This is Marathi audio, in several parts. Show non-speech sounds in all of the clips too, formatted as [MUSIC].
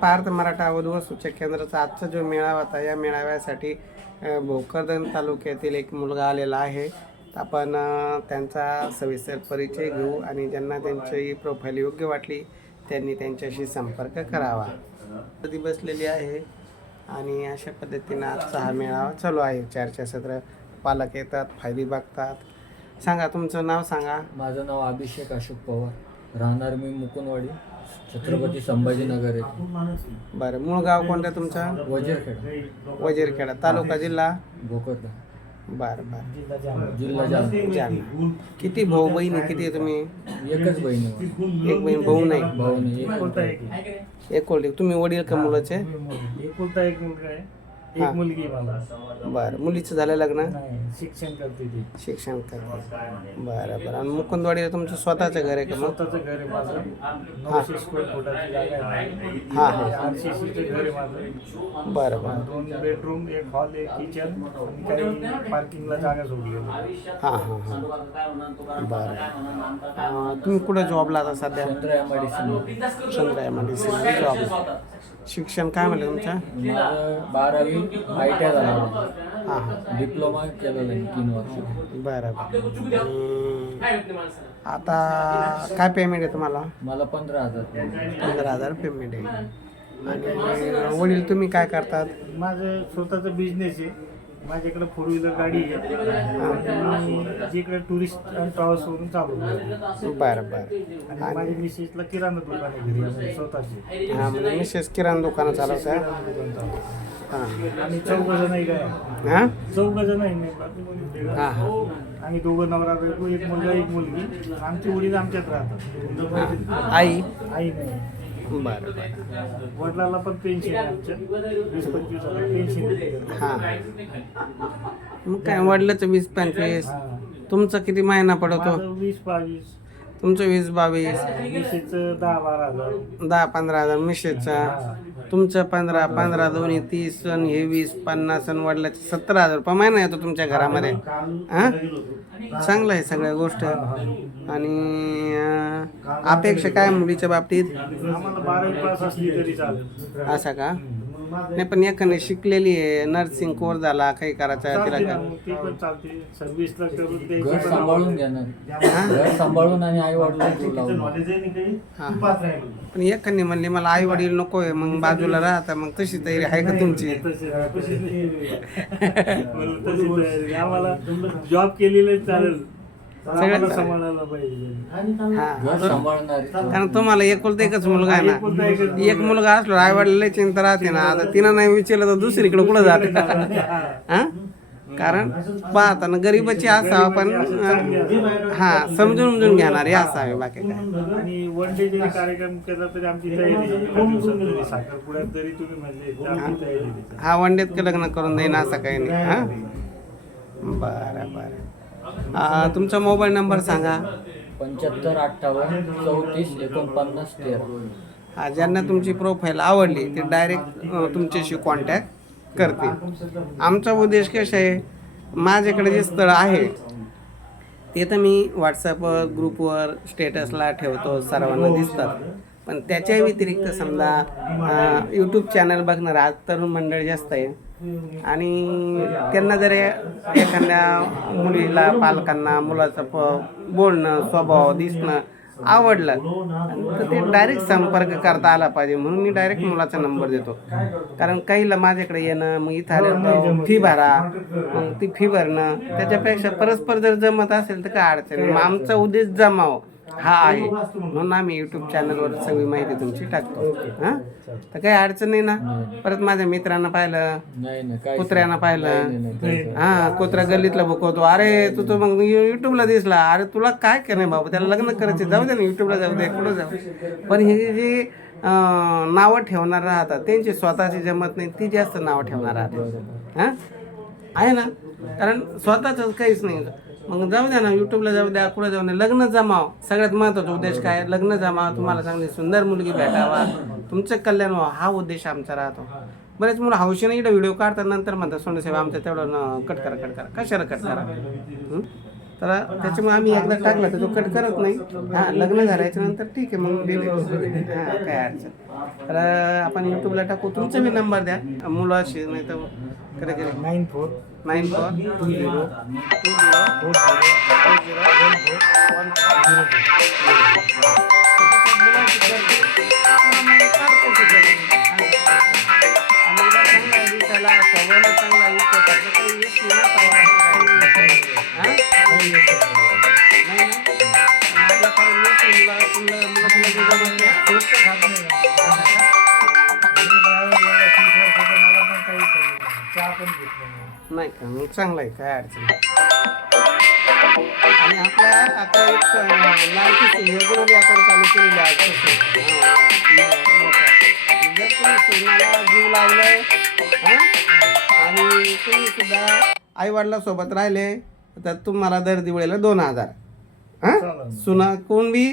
पार्थ मराठा वधू व सूचक केंद्राचा आजचा जो मेळावा होता या मेळाव्यासाठी भोकरदन तालुक्यातील एक मुलगा आलेला आहे. आपण त्यांचा सविस्तर परिचय घेऊ आणि ज्यांना त्यांची प्रोफाईल योग्य वाटली त्यांनी त्यांच्याशी संपर्क करावा. कधी बसलेली आहे आणि अशा पद्धतीनं आजचा हा मेळावा चालू आहे. चर्चासत्र पालक येतात फायली बघतात. सांगा तुमचं नाव सांगा. माझं नाव अभिषेक अशोक पवार. राहणार मी मुकुंदवाडी छत्रपती संभाजीनगर येथे. बरं मूळ गाव कोणतं तुमचं? वजीरखेडा. वजीरखेडा तालुका जिल्हा? भोकरदन. बरं बरं. जिल्हा जालना. जालना. किती भाऊ बहिणी किती आहे तुम्ही? एकच बहीण आहे मला. एक बहीण भाऊ नाही? भाऊ नाही एक एक. वडील तुम्ही वडील का मुलाचे? एकुलता एक मुलगा आहे. एक मुलगी आहे मला. बरं मुलीचं झालं लग्न? नाही शिक्षण करते ती. शिक्षण करते. बरं बरं आणि मुकुंदवाडीला तुमचं स्वतःचं घर आहे का मग? स्वतःचं घर आहे माझं. नऊशे स्क्वेअर फुटाची जागा आहे हा, हा. घर आहे माझं. बरं बरं. दोन बेडरूम एक हॉल एक किचन आणि काही पार्किंगला जागा सोडली हां हां हां. बरं. अं, तुम्ही कुठं जॉबला आता सध्या? Chandra M I D C Chandra M D C job शिक्षण काय म्हणलं तुमचं माझं बारावी आय टी आय झालं. हां हां डिप्लोमा केलेला आहे तीन वर्ष. बरं बरं. आता काय पेमेंट आहे तुम्हाला? मला पंधरा हजार पंधरा हजार पेमेंट आहे. आणि वडील तुम्ही काय करतात? माझं स्वतःचा बिझनेस आहे. माझ्याकडे फोर व्हीलर गाडी आहे. आणि जिकडे टुरिस्ट आणि ट्रॅव्हल्स वरून चालू बरं बरं. आणि माझ्या मिसेसला किराणा दुकान आहे घरी स्वतःची. हां म्हणजे मिसेस किराणा दुकानं चालवता किराणा दुकान चालवतो हां. आम्ही चौघ जण आहे काय? हां? चौघ जण आहे आम्ही दोघं नवरा बायको एक मुलगा एक मुलगी. आमची वडील आमच्यात राहतात. आई? आई नाही. बरं बरं. वडिलाला पण पेन्शन आहे आमच्या. वीस पंचवीस हजार. पेन्शन हां. मग काय वडिलाचं वीस पंचवीस. तुमचं किती महिना पडतो? माझं वीस बावीस. तुमचं वीस बावीस? दहा बारा हजार. दहा पंधरा हजार मिसेसचा तुमचं पंधरा पंधरा दोन्ही तीस आणि हे वीस पन्नास आणि वडिलाचे सत्तर हजार रुपये महिना येतो तुमच्या घरामध्ये. हां. चांगलं आहे सगळ्या गोष्ट. आणि अपेक्षा काय मुलीच्या बाबतीत? आम्हाला बारावी पास असली तरी चालेल. असा का? नाही पण एखादी शिकलेली आहे. नर्सिंग कोर्स झाला काही करायचं आहे तिला चालते ना, काय मग ते पण चालते. सर्व्हिसला करून घर द्यायची पण सांभाळून घेणार घर सांभाळून आणि आई वडिलांना हां. पण एखादी म्हणली मला आई वडील नको आहे मग बाजूला राहता मग तशी तयारी आहे का तुमची? [LAUGHS] म्हणून तशी तयारी. आम्हाला जॉब केलेलं चालेल. सगळं आम्हाला चालेल. सांभाळायला पाहिजे. हां. घर सांभाळणार कारण तुम्हाला एकुलता एकच मुलगा आहे एकुलता ना एक मुलगा असलो आई वडिलांना चिंता राहते ना. आता तिनं नाही विचारलं तर दुसरीकडे कुठं जाते? हा? कारण पाहताना गरीबाची असावं पण हा समजून समजून घेणारे असावे बाकी काय. आणि वन डे जरी कार्यक्रम केला तरी आमची तयारी आहे. एका दिवसात जरी साखरपुड्यात जरी तुम्ही म्हणले तर आमची तयारी आहे. हा वनडेत लग्न करून देईन असं काही नाही. हा? बरं बरं. तुमचा मोबाईल नंबर सांगा. पंच्याहत्तर अठ्ठावन्न चौतीस एकोणपन्नास तेरा. हा ज्यांना तुमची प्रोफाईल आवडली ते डायरेक्ट तुमच्याशी कॉन्टॅक्ट करतील. आमचा उद्देश कसा आहे? माझ्याकडे जे स्थळ आहे ते तर मी व्हॉट्सअपवर ग्रुपवर स्टेटसला ठेवतो सर्वांना दिसतात. पण त्याच्या व्यतिरिक्त समजा यूट्यूब चॅनल बघणार आज तरुण मंडळ जास्त आहे. आणि त्यांना जर एखाद्या मुलीला पालकांना मुलाचं प बोलणं स्वभाव दिसणं आवडलं तर ते डायरेक्ट संपर्क करता आला पाहिजे. म्हणून मी डायरेक्ट मुलाचा नंबर देतो. कारण काहीला माझ्याकडे येणं मग इथं तर फी भरा मग ती फी भरणं त्याच्यापेक्षा परस्पर जर जमत असेल तर काय अडचण मग आमचा उद्देश जमावं. हा आहे. म्हणून. आम्ही यूट्यूब चॅनलवर सगळी माहिती तुमची टाकतो. हां? तर काही अडचण नाही ना? परत माझ्या मित्रांना पाहिलं कुत्र्यांना पाहिलं. हा कुत्रा गल्लीतला भुकवतो अरे तू तो मग युट्यूबला दिसला. अरे तुला काय करे बाबा? त्याला लग्न करायचे जाऊ दे ना युट्यूबला जाऊ दे कुठं जाऊ? पण हे जे नावं ठेवणार राहतात त्यांची स्वतःची जमत नाही ती जास्त नावं ठेवणार राहतात. हां? आहे ना? कारण स्वतःच काहीच नाही. मग जाऊ द्या ना युट्यूबला जाऊ द्या कुठे जाऊ द्या लग्न जमाव. सगळ्यात महत्त्वाचा उद्देश काय? लग्न जमाव तुम्हाला चांगली सुंदर मुलगी भेटावा. तुमचं कल्याण व्हावं हा उद्देश आमचा राहतो. बरेच मुलं हौशीने इकडे व्हिडिओ काढतात नंतर म्हणतात सोंडे साहेब आमचं तेवढं कट करा कट करा. कशाला कट करा? तर त्याच्यामुळे आम्ही एकदा टाकला तर तो कट करत नाही. हां लग्न झाल्याच्यानंतर ठीक आहे मग डिलीट हां काय अडचण. तर आपण यूट्यूबला टाकू तुमचा मी नंबर द्या. मुलाशी नाही तर कधी कधी nine four nine four two zero two zero four zero two zero one four one पण नाही नाही का मग चांगलं आहे काय अडचण. आणि आपल्या आता एक सून योजना आपण चालू केलेली आहे सुनाला जीव लावलाय हा? आणि तुम्ही सुद्धा आई वडिलांसोबत राहिले तर तुम्हाला दर दिवळीला दोन हजार हा. सुना कोण बी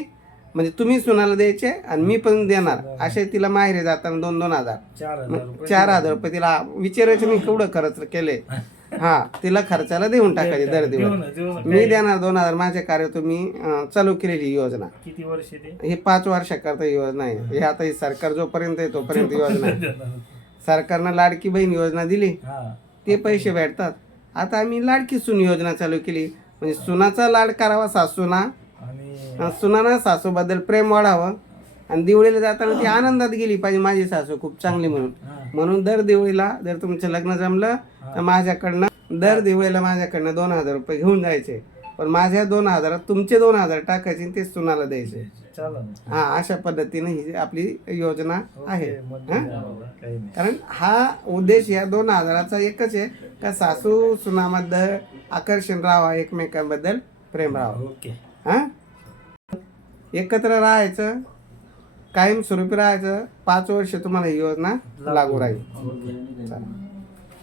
म्हणजे तुम्ही सुनाला द्यायचे आणि मी पण देणार. असे तिला माहेरी जाताना दोन दोन हजार. चार हजार मग रुपये चार हजार रुपये तिला विचारायचं मी केवढं खर्च केले. [LAUGHS] हा तिला खर्चाला देऊन टाकायचे दर दिवस. मी देणार दोन हजार माझ्या कार्य तुम्ही अं, चालू केलेली योजना. किती वर्ष ते? ही पाच वर्षाकरता योजना आहे. हे आता ही सरकार जोपर्यंत आहे तोपर्यंत योजना आहे. सरकारनं लाडकी बहीण योजना दिली. हा. ते पैसे भेटतात. आता आम्ही लाडकी सून योजना चालू केली. म्हणजे सुनाचा लाड करावा सासूना सुनाना सासूबद्दल प्रेम वाढावं. आणि दिवळीला जाताना ती आनंदात गेली पाहिजे माझी सासू खूप चांगली म्हणून. म्हणून दर दिवळीला जर तुमचं लग्न जमलं तर माझ्याकडनं दर दिवळीला माझ्याकडनं दोन हजार रुपये घेऊन जायचे. पण माझ्या दोन हजारात तुमचे दोन हजार टाकायचे आणि ते सुनाला द्यायचे. हा अशा पद्धतीने ही आपली योजना आहे. हा? कारण हा उद्देश या दोन हजाराचा एकच आहे का सासू सुनामध्ये आकर्षण राहावं एकमेकांबद्दल प्रेम राहावं. ओके. हा? एकत्र राहायचं कायमस्वरूपी राहायचं पाच वर्ष तुम्हाला ही योजना लागू राहील.